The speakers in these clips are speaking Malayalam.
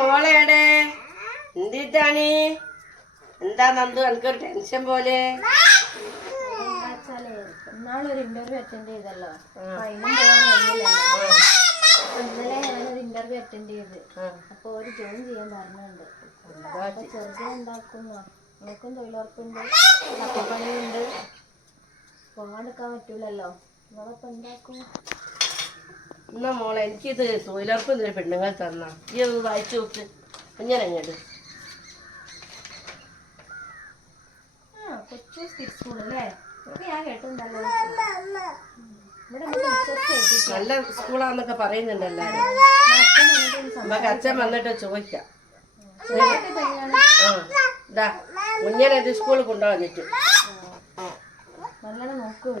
മോളെടെ എന്തിട്ടാണ്? എന്താ നന്ദു എനിക്കൊരു ടെൻഷൻ പോലെ? ഇന്നാളൊരു ഇന്റർവ്യൂ അറ്റൻഡ് ചെയ്തല്ലോ, അതിനും പോകാൻ കഴിഞ്ഞില്ലല്ലോ. ഇന്നലെ ഞാനൊരു ഇന്റർവ്യൂ അറ്റൻഡ് ചെയ്ത്, അപ്പൊ ഒരു ജോയിൻ ചെയ്യാൻ പറഞ്ഞുണ്ട്. അപ്പൊ ചെറുത് ഉണ്ടാക്കുന്നോ, നിങ്ങൾക്കും തൊഴിലുറപ്പുണ്ട്, പണിയുണ്ട്, പോകാണ്ടിരിക്കാൻ പറ്റൂലല്ലോ. നിങ്ങളപ്പോ എന്താക്കും? എന്നാ മോളെ എനിക്കിത് തൊഴിലുറപ്പ് എന്തിനാ പെണ്ണുങ്ങൾ തന്നാ, ഈ ഒന്ന് വായിച്ചു നോക്ക്. ഞാൻ അങ്ങോട്ട് കൊച്ചു സ്കിറ്റ് സ്കൂൾ അല്ലേ? ഞാൻ കേട്ടിട്ടുണ്ടല്ലോ. നല്ല സ്കൂളാന്നൊക്കെ പറയുന്നുണ്ട് എല്ലാരും. നമുക്ക് അച്ഛൻ വന്നിട്ട് ചോദിക്കാം. കുഞ്ഞനത് സ്കൂളിൽ കൊണ്ടുപോകാൻ പറ്റും. നല്ലോണം നോക്കൂ.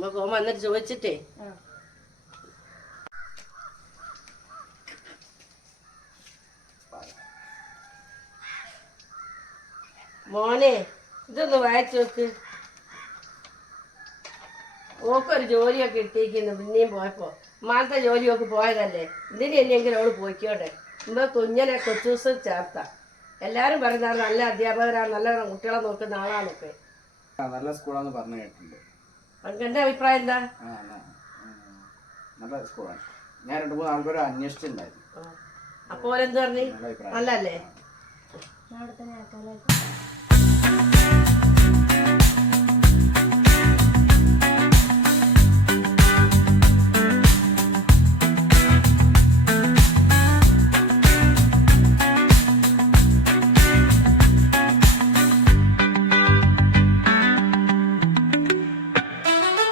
നമുക്ക് വന്നിട്ട് ചോദിച്ചിട്ടേ. മോനെ ഇതൊന്ന് വായിച്ചു നോക്ക്. ഓക്കൊരു ജോലിയൊക്കെ ഇട്ടിരിക്കുന്നു. പിന്നെയും പോയപ്പോ മാലത്തെ ജോലിയൊക്കെ പോയതല്ലേ, ഇതിനെങ്കിലും അവള് പോയിക്കോട്ടെ. ഇപ്പൊ കുഞ്ഞനെ കൊച്ചു ദിവസം ചേർത്ത എല്ലാരും പറയുന്നത് നല്ല അധ്യാപകരാണ്, നല്ല കുട്ടികളെ നോക്കുന്ന ആളാണൊക്കെ. നല്ല സ്കൂളാന്ന് പറഞ്ഞു കേട്ടിട്ടുണ്ട്. എന്റെ അഭിപ്രായം എന്താ? നല്ല സ്കൂളാണ്. ഞാൻ 2-3 ആൾക്കാരെ അന്വേഷിച്ചിട്ടുണ്ടായിരുന്നു. അപ്പോൾ എന്ത് പറഞ്ഞു? നല്ലല്ലേ? നാളെ തന്നെ